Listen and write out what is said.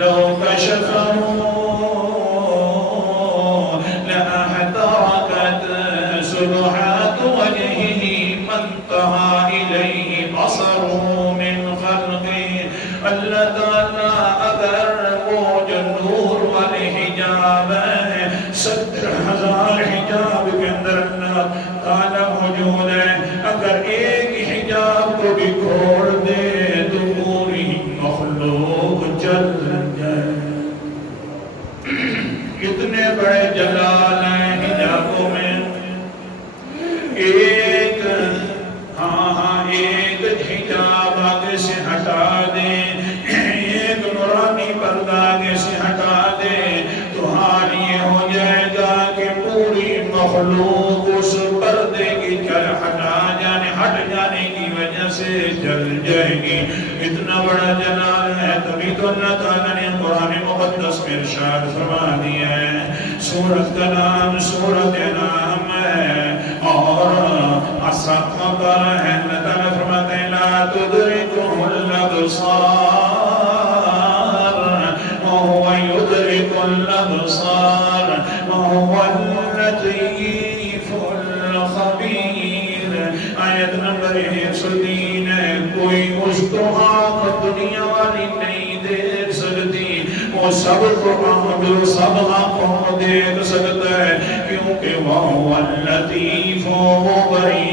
لو كشفه لأحترقت سبحات وجهه ما انتهى إليه بصره من خلقه. اللہ تعالیٰ اگر وہ جو نور والے حجاب ہے 70,000 حجاب کے اندر اللہ تعالیٰ موجود ہے، اگر ایک حجاب کو بھی کھول دے تو پوری مخلوق جل جائے. کتنے بڑے جلال ہیں حجابوں میں. ایک حجاب آگے سے ہٹا دیں، ایک نورانی پردہ آگے سے ہٹا دیں تو حال یہ ہو جائے گا کہ پوری مخلوق اس پردے کی ہٹ جانے کی وجہ سے جل جائے گی. اتنا بڑا جلال ہے. تبھی تو اللہ تعالیٰ نے قرآن مقدس میں ارشاد فرما دیا ہے. سورت کا نام سورت نام ہے اور اصحاب ہے. اللہ تعالیٰ فرماتے ہیں لا تدرکہ الابصار وهو يدرك الابصار وهو اللطيف الخبیر. آیت نمبر 103 ہے. کوئی اس کو آنکھ دنیا والی نہیں دیکھ سکتی، وہ سب کو سب آنکھوں کو دیکھ سکتا ہے کیونکہ وہ اللطیف وہ بری